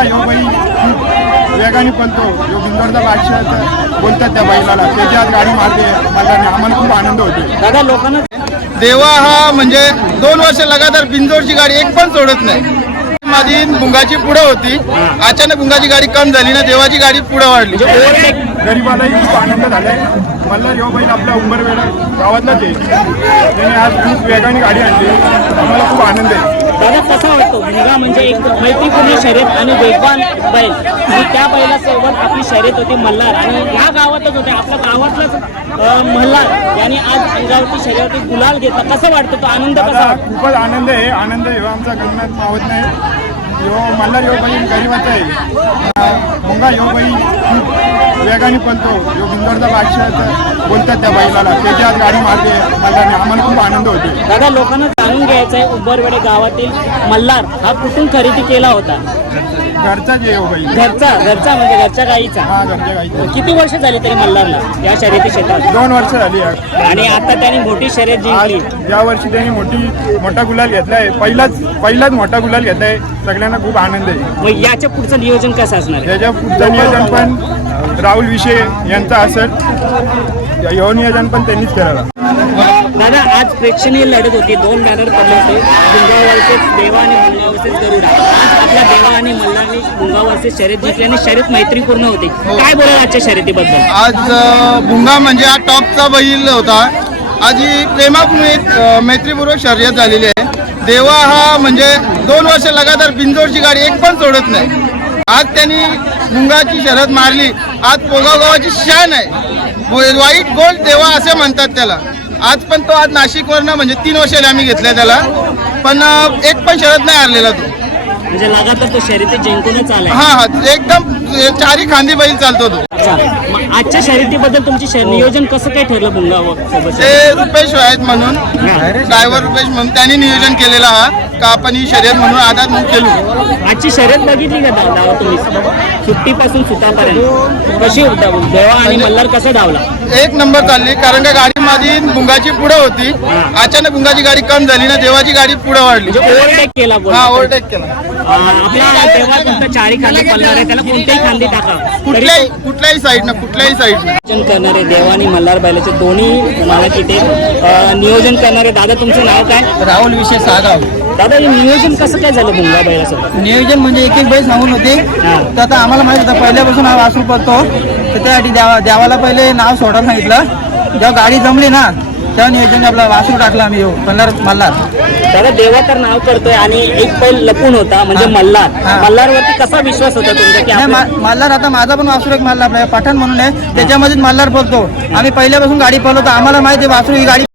मुंगा यो बैल खूप वेगाने पळतो. जो बिंदोडचा बादशाह बोलतात त्या बैलाला, त्याची आज गाडी मारते मला, आम्हाला खूप आनंद होतो. दादा लोकांना देवा हा म्हणजे 2 वर्ष लगातार बिंजोडची गाडी एक पण सोडत नाही. माझी भुंगाची पुढे होती, अचानक भुंगाची गाडी कम झाली ना, देवाची गाडी पुढे वाढली. गरीबालाही खूप आनंद झालाय. मला यो बैल आपला उंबरवेडा गावातलाच आहे, त्याने आज खूप वेगाने गाडी आणली, आम्हाला खूप आनंद आहे. दादा कसा वाटतो मुंगा म्हणजे एक मैत्रीपूर्ण शर्यत आणि वेगवान बैल, आणि त्या बैलासोबत आपली शर्यत होती मल्हार, आणि ह्या गावातच होते आपल्या गावातलाच मल्हार यांनी आज अंगावरती शर्यती गुलाल घेतला. कसं वाटतं तो आनंद कसा दादा वाटतो? खूपच आनंद आहे. आनंद ह्यो आमचा गगनात मावत नाही. यो मल्हार यो बैल गरीबाचा आहे. मुंगा यो बैल खूप वेगाने पळतो. जो बिंदोडचा बादशाह बोलतात त्या बैलाला, त्याची आज गाडी मारते मला, आम्हाला खूप आनंद होतो. दादा लोकांना जाणून घ्यायचं आहे उंबरवेडे गावातील मल्हार हा कुठून खरेदी केला होता? घरचाच आहे यो बैल. घरचा म्हणजे घरच्या गाईचा. हा, घरच्या गाईचा. किती वर्ष झाली तरी मल्हारला या शर्यती क्षेत्रात? 2 वर्ष झाली आहे. आणि आता त्याने मोठी शर्यत आज जिंकली. या वर्षी त्यांनी मोठा गुलाल घेतलाय. पहिलाच मोठा गुलाल घेतलाय. सगळ्यांना खूप आनंद आहे. मग याच्या पुढचं नियोजन कसं असणार आहे? त्याच्या पुढचं नियोजन पण राहुल विषय यांचा असेल. ह्यो नियोजन पण त्यांनीच करावं. दादा आज प्रेक्षणीय लढत होती. 2 बॅनर पडले होते, भुंगा वर्सेस देवा आणि भुंगा वर्सेस गरुडा. आज आपल्या देवा आणि मल्हारने भुंगा वर्सेस शर्यत जिंकली आणि शर्यत मैत्रीपूर्ण होती. काय बोलाल आजच्या शर्यतीबद्दल? आज भुंगा म्हणजे हा टॉपचा बैल होता. आज ही मैत्रीपूर्वक शर्यत झालेली आहे. देवा हा म्हणजे 2 वर्ष लगातार बिंजोडची गाडी एक पण सोडत नाही. आज त्यांनी भुंगाची शर्यत मारली. आज पोगाव गावाची शान आहे. व्हाईट गोल्ड देवा असे म्हणतात त्याला. आज पण तो आज नाशिकवरनं म्हणजे 3 वर्ष आम्ही घेतल्या त्याला, पण एक पण शर्यत नाही हारलेला तो. म्हणजे लगातार तो शर्यती जिंकूनच आलाय. हा, एकदम 4 खांदी बैल चालतो तो. अच्छा, मग आजच्या शर्यतीबद्दल तुमची नियोजन कसं काय ठरलं भुंगा सोबत? ते रुपेश आहेत म्हणून, ड्रायव्हर रुपेश म्हणून त्यांनी नियोजन केलेलं हा का आपण ही शर्यत म्हणून आधार म्हणून केलो. आजची शर्यत बघितली का दादा तुम्ही? सुट्टीपासून सुतापर्यंत कशी होता देवा आणि मल्हार कसं धावला? 1 नंबर चालली, कारण का गाडी माझी भुंगाची पुढे होती, अचानक भुंगाची गाडी कम झाली ना, देवाची गाडी पुढे वाढली. ओव्हरटेक केला. हा, ओव्हरटेक केला. आपल्या देवा फक्त 4 खांदे पडणार आहे, त्याला कोणत्याही खांदे टाका. कुठल्याही साईडनं नियोजन करणारे देवा आणि मल्हार बैलाचे दोन्ही मला तिथे नियोजन करणारे. दादा तुमचं नाव काय? राहुल विषय सागाव. दादा हे नियोजन कसं काय झालं भुंगा बैलासोबत? नियोजन म्हणजे एक बैल सांगून होते, तर आता आम्हाला माहित होतं पहिल्यापासून हा वासरू पडतो, तर त्यासाठी देवाला पहिले नाव सोडायला सांगितलं. जेव्हा गाडी जमली ना, तेव्हा नियोजन आपला वासरू टाकला आम्ही मल्हार. दादा देवा तर नाव करतोय आणि एक बैल लपून होता म्हणजे मल्हारवरती कसा विश्वास होता तुमचा की मल्हार? आता माझा पण वासरू एक मल्हार आपल्या पठाण म्हणून आहे, त्याच्यामध्येच मल्हार पळतो. आम्ही पहिल्यापासून गाडी पळवतो, आम्हाला माहिती आहे वासरू ही गाडी